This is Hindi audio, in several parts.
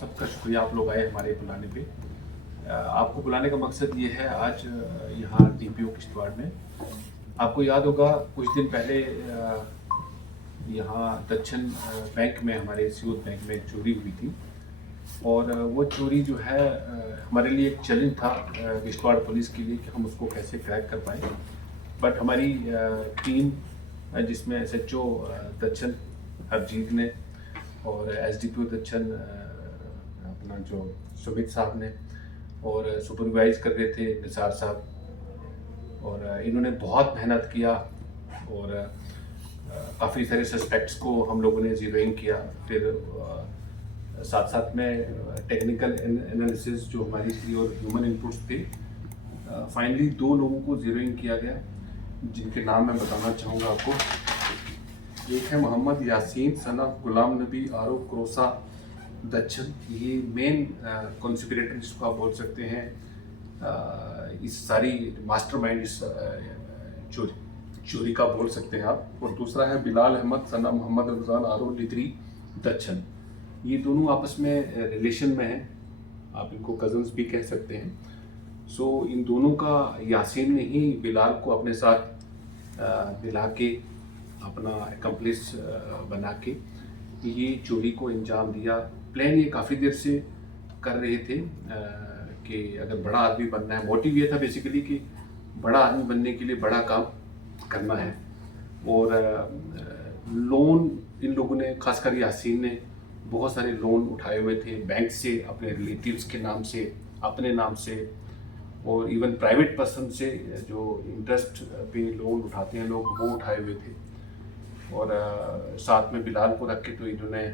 सबका शुक्रिया आप लोग आए हमारे बुलाने पे। आपको बुलाने का मकसद ये है आज यहाँ डीपीओ किश्तवाड़ में आपको याद होगा कुछ दिन पहले यहाँ दक्षिण बैंक में हमारे सियोत बैंक में एक चोरी हुई थी और वो चोरी जो है हमारे लिए एक चैलेंज था किश्तवाड़ पुलिस के लिए कि हम उसको कैसे क्रैक कर पाए। बट हमारी टीम जिसमें एसएचओ दक्षिण हरजीत ने और एसडीपीओ दक्षिण अपना जो सुमित साहब ने और सुपरवाइज कर रहे थे निसार साहब और इन्होंने बहुत मेहनत किया और काफ़ी सारे सस्पेक्ट्स को हम लोगों ने ज़ीरोइंग किया। फिर साथ साथ में टेक्निकल एनालिसिस जो हमारी थी और ह्यूमन इनपुट्स थे। फाइनली 2 लोगों को ज़ीरोइंग किया गया जिनके नाम मैं बताना चाहूँगा आपको। एक है मोहम्मद यासीन सन ऑफ गुलाम नबी आरो क्रोसा दक्षिण। ये मेन कॉन्स्पिरेटर जिसको आप बोल सकते हैं, इस सारी मास्टरमाइंड इस चोरी का बोल सकते हैं आप। और दूसरा है बिलाल अहमद सन ऑफ मोहम्मद रमज़ान आरो लिदरी दक्षिण। ये दोनों आपस में रिलेशन में हैं, आप इनको कज़न्स भी कह सकते हैं। सो इन दोनों का यासीन ने ही बिलाल को अपने साथ मिला के अपना एकम्प्लिस बना के ये चोरी को अंजाम दिया। प्लान ये काफ़ी देर से कर रहे थे कि अगर बड़ा आदमी बनना है, मोटिव ये था बेसिकली कि बड़ा आदमी बनने के लिए बड़ा काम करना है। और लोन इन लोगों ने, खासकर यासीन ने बहुत सारे लोन उठाए हुए थे बैंक से, अपने रिलेटिव्स के नाम से, अपने नाम से और इवन प्राइवेट पर्सन से जो इंटरेस्ट पे लोन उठाते हैं लोग, वो उठाए हुए थे। और साथ में बिलाल को रख के तो इन्होंने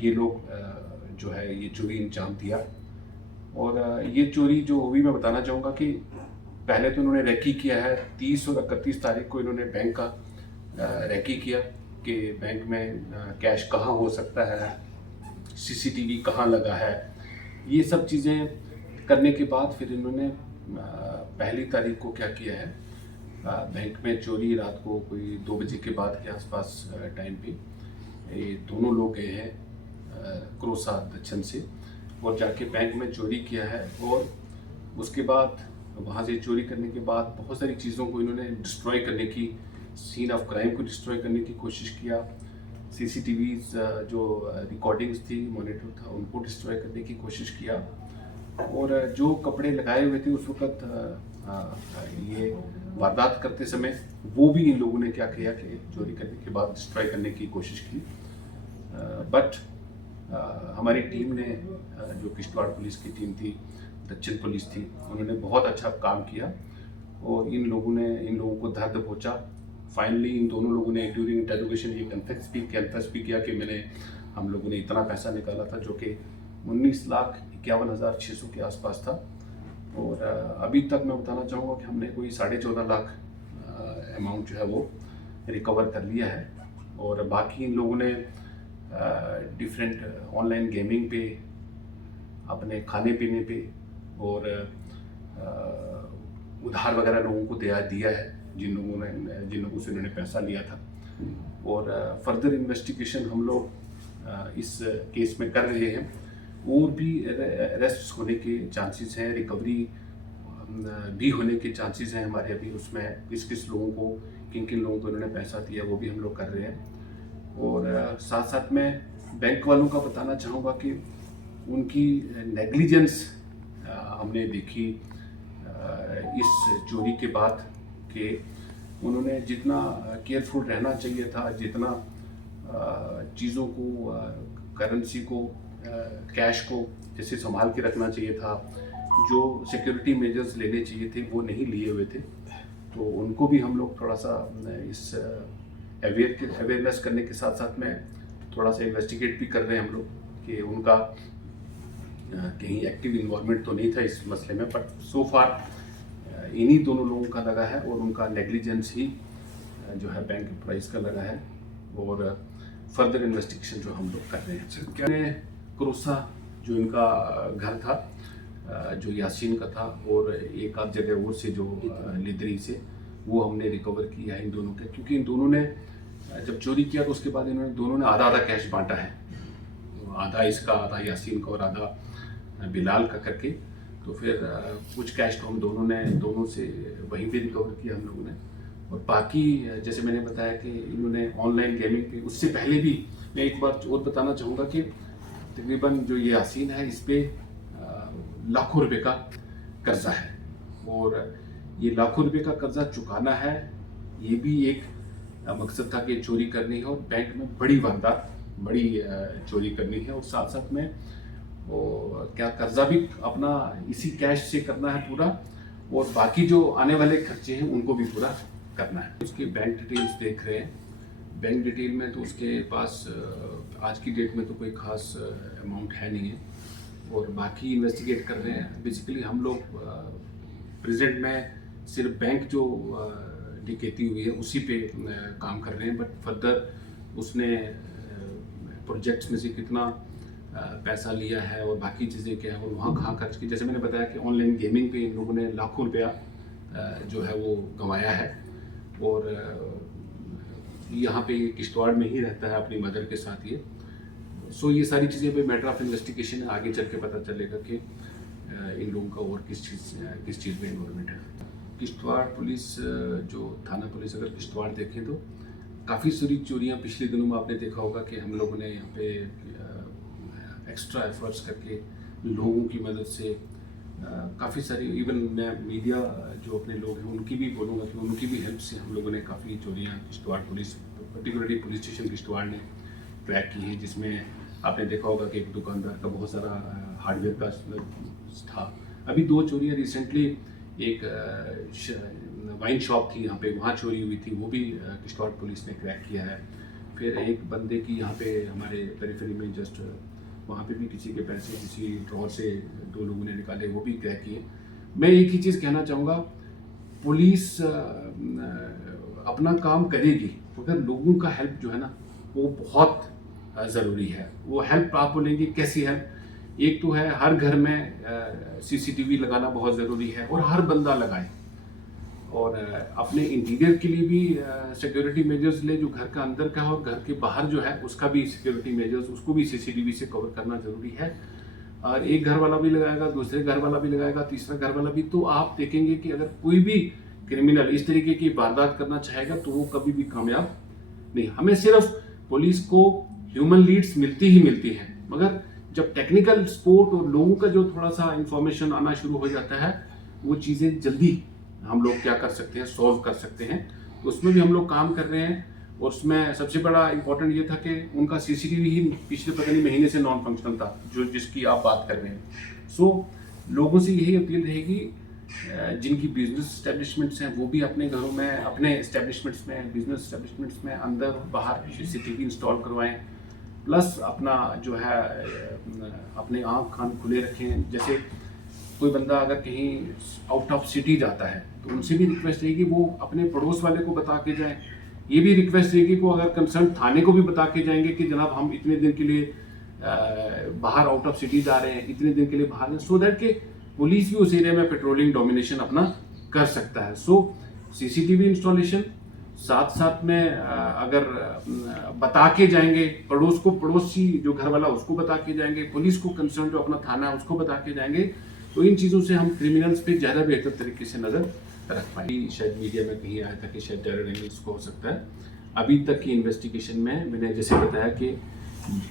ये लोग जो है ये चोरी अंजाम दिया। और ये चोरी जो हुई मैं बताना चाहूँगा कि पहले तो इन्होंने रेकी किया है। 30 और 31 तारीख को इन्होंने बैंक का रेकी किया कि बैंक में कैश कहाँ हो सकता है, सीसीटीवी कहाँ लगा है। ये सब चीज़ें करने के बाद फिर इन्होंने पहली तारीख को क्या किया है, बैंक में चोरी रात को कोई 2 बजे के बाद के आसपास टाइम पे ये दोनों लोग गए हैं क्रोसा दक्षिण से और जाके बैंक में चोरी किया है। और उसके बाद वहाँ से चोरी करने के बाद बहुत सारी चीज़ों को इन्होंने डिस्ट्रॉय करने की, सीन ऑफ क्राइम को डिस्ट्रॉय करने की कोशिश किया। सीसीटीवीज जो रिकॉर्डिंग्स थी, मॉनिटर था, उनको डिस्ट्रॉय करने की कोशिश किया। और जो कपड़े लगाए हुए थे उस वक्त ये वारदात करते समय, वो भी इन लोगों ने क्या किया कि चोरी करने के बाद डिस्ट्रॉय करने की कोशिश की। बट हमारी टीम ने, जो किश्तवाड़ पुलिस की टीम थी, दक्षिण पुलिस थी, उन्होंने बहुत अच्छा काम किया और इन लोगों को दर्द पहुंचा। फाइनली इन दोनों लोगों ने ड्यूरिंग इंटरोगेशन ये कन्फेस भी किया कि हम लोगों ने इतना पैसा निकाला था जो कि 19,51,600 के आसपास था। और अभी तक मैं बताना चाहूँगा कि हमने कोई 14.5 लाख अमाउंट जो है वो रिकवर कर लिया है। और बाकी इन लोगों ने डिफरेंट ऑनलाइन गेमिंग पे, अपने खाने पीने पे और उधार वगैरह लोगों को दिया है जिन लोगों से उन्होंने पैसा लिया था। और फर्दर इन्वेस्टिगेशन हम लोग इस केस में कर रहे हैं। और भी अरेस्ट होने के चांसेस हैं, रिकवरी भी होने के चांसेस हैं हमारे अभी उसमें। किस लोगों को, किन लोगों को उन्होंने पैसा दिया, वो भी हम लोग कर रहे हैं। और साथ साथ में बैंक वालों का बताना चाहूँगा कि उनकी नेग्लिजेंस हमने देखी इस चोरी के बाद कि उन्होंने जितना केयरफुल रहना चाहिए था, जितना चीज़ों को, करेंसी को, कैश को जैसे संभाल के रखना चाहिए था, जो सिक्योरिटी मेजर्स लेने चाहिए थे वो नहीं लिए हुए थे। तो उनको भी हम लोग थोड़ा सा इस अवेयरनेस करने के साथ साथ में थोड़ा सा इन्वेस्टिगेट भी कर रहे हैं हम लोग कि उनका कहीं एक्टिव इन्वॉल्वमेंट तो नहीं था इस मसले में। बट सो फार इन्हीं दोनों लोगों का लगा है और उनका नेग्लिजेंस ही जो है बैंक एम्प्लॉइज़ का लगा है। और फर्दर इन्वेस्टिगेशन जो हम लोग कर रहे हैं। क्या क्रोसा जो इनका घर था, जो यासीन का था, और एक आध जगह और से जो लिदरी से, वो हमने रिकवर किया है इन दोनों के। क्योंकि इन दोनों ने जब चोरी किया तो उसके बाद दोनों ने आधा आधा कैश बांटा है। आधा इसका, आधा यासीन का और आधा बिलाल का करके। तो फिर कुछ कैश तो हम दोनों से वहीं पे रिकवर किया हम लोगों ने। और बाकी जैसे मैंने बताया कि इन्होंने ऑनलाइन गेमिंग पे, उससे पहले भी मैं एक बार और बताना चाहूँगा कि तकरीबन जो ये यासीन है इस पे लाखों रुपए का कर्जा है, और ये लाखों रुपए का कर्जा चुकाना है, ये भी एक मकसद था कि चोरी करनी है और बैंक में बड़ी वारदात, बड़ी चोरी करनी है, और साथ साथ में वो क्या कर्जा भी अपना इसी कैश से करना है पूरा, और बाकी जो आने वाले खर्चे हैं उनको भी पूरा करना है। उसके बैंक डिटेल्स देख रहे हैं। बैंक डिटेल में तो उसके पास आज की डेट में तो कोई खास अमाउंट है नहीं है, और बाकी इन्वेस्टिगेट कर रहे हैं। बेसिकली हम लोग प्रेजेंट में सिर्फ बैंक जो डकैती हुई है उसी पे काम कर रहे हैं, बट फर्दर उसने प्रोजेक्ट्स में से कितना पैसा लिया है और बाकी चीज़ें क्या है और वहाँ कहाँ खर्च की। जैसे मैंने बताया कि ऑनलाइन गेमिंग पे इन लोगों ने लाखों रुपया जो है वो गंवाया है, और यहाँ पे किश्तवाड़ में ही रहता है अपनी मदर के साथ ये। सो ये सारी चीज़ें पे मैटर ऑफ इन्वेस्टिगेशन है, आगे चल के पता चलेगा कि इन लोगों का और किस चीज़ में इन्वॉल्वमेंट है। किश्तवाड़ पुलिस, जो थाना पुलिस, अगर किश्तवाड़ देखें तो काफ़ी सारी चोरियाँ पिछले दिनों में आपने देखा होगा कि हम लोगों ने यहाँ पे एक्स्ट्रा एफर्ट्स करके लोगों की मदद से काफ़ी सारी, इवन मैं मीडिया जो अपने लोग हैं उनकी भी बोलूँगा कि उनकी भी हेल्प से हम लोगों ने काफ़ी चोरियाँ Kishtwar police, particularly police station Kishtwar ने ट्रैक की है, जिसमें आपने देखा होगा कि एक दुकानदार का बहुत सारा हार्डवेयर का था। अभी 2 चोरियाँ रिसेंटली, एक वाइन शॉप थी यहाँ पे, वहाँ चोरी हुई थी, वो भी किश्तवाड़ पुलिस ने क्रैक किया है। फिर एक बंदे की यहाँ पे हमारे पेरिफेरी में जस्ट वहाँ पे भी किसी के पैसे किसी ड्रॉर से 2 लोगों ने निकाले, वो भी क्रैक किए। मैं एक ही चीज़ कहना चाहूँगा, पुलिस अपना काम करेगी मगर लोगों का हेल्प जो है ना वो बहुत ज़रूरी है। वो हेल्प आप बोलेंगे कैसी हेल्प? एक तो है हर घर में CCTV लगाना बहुत ज़रूरी है, और हर बंदा लगाए, और अपने इंटीरियर के लिए भी सिक्योरिटी मेजर्स ले, जो घर का अंदर का है और घर के बाहर जो है उसका भी सिक्योरिटी मेजर्स, उसको भी CCTV से कवर करना ज़रूरी है। और एक घर वाला भी लगाएगा, दूसरे घर वाला भी लगाएगा, तीसरा घर वाला भी, तो आप देखेंगे कि अगर कोई भी क्रिमिनल इस तरीके की वारदात करना चाहेगा तो वो कभी भी कामयाब नहीं। हमें सिर्फ पुलिस को ह्यूमन लीड्स मिलती ही मिलती हैं, मगर जब टेक्निकल सपोर्ट और लोगों का जो थोड़ा सा इंफॉर्मेशन आना शुरू हो जाता है, वो चीज़ें जल्दी हम लोग क्या कर सकते हैं, सॉल्व कर सकते हैं। तो उसमें भी हम लोग काम कर रहे हैं, और उसमें सबसे बड़ा इम्पोर्टेंट ये था कि उनका CCTV ही पिछले पता नहीं महीने से नॉन फंक्शनल था, जो जिसकी आप बात कर रहे हैं। सो लोगों से यही अपील रहेगी, जिनकी बिजनेस एस्टेब्लिशमेंट्स हैं वो भी अपने घरों में, अपने एस्टेब्लिशमेंट्स में, बिजनेस एस्टेब्लिशमेंट्स में अंदर और बाहर CCTV इंस्टॉल करवाएं, प्लस अपना जो है अपने आँख कान खुले रखें। जैसे कोई बंदा अगर कहीं आउट ऑफ सिटी जाता है तो उनसे भी रिक्वेस्ट रहेगी वो अपने पड़ोस वाले को बता के जाएं। ये भी रिक्वेस्ट रहेगी वो अगर कंसर्न थाने को भी बता के जाएंगे कि जनाब हम इतने दिन के लिए बाहर आउट ऑफ सिटी जा रहे हैं, इतने दिन के लिए बाहर हैं, सो दैट के पुलिस भी उस एरिया में पेट्रोलिंग डोमिनेशन अपना कर सकता है। सो CCTV इंस्टॉलेशन, साथ साथ में अगर बता के जाएंगे पड़ोस को, पड़ोसी जो घर वाला उसको बता के जाएंगे, पुलिस को कंसर्न जो अपना थाना है उसको बता के जाएंगे, तो इन चीज़ों से हम क्रिमिनल्स पे ज़्यादा बेहतर तरीके से नज़र रख पाएंगे। शायद मीडिया में कहीं आया था कि शायद टेरर एंगल्स को हो सकता है। अभी तक की इन्वेस्टिगेशन में मैंने जैसे बताया कि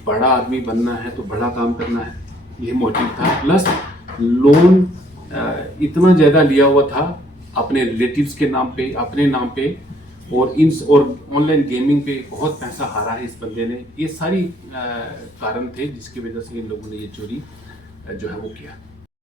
बड़ा आदमी बनना है तो बड़ा काम करना है, ये मोटिव था। प्लस लोन इतना ज़्यादा लिया हुआ था अपने रिलेटिव्स के नाम पे, अपने नाम पे, और ऑनलाइन गेमिंग पे बहुत पैसा हारा है इस बंदे ने। ये सारी कारण थे जिसकी वजह से इन लोगों ने ये चोरी जो है वो किया।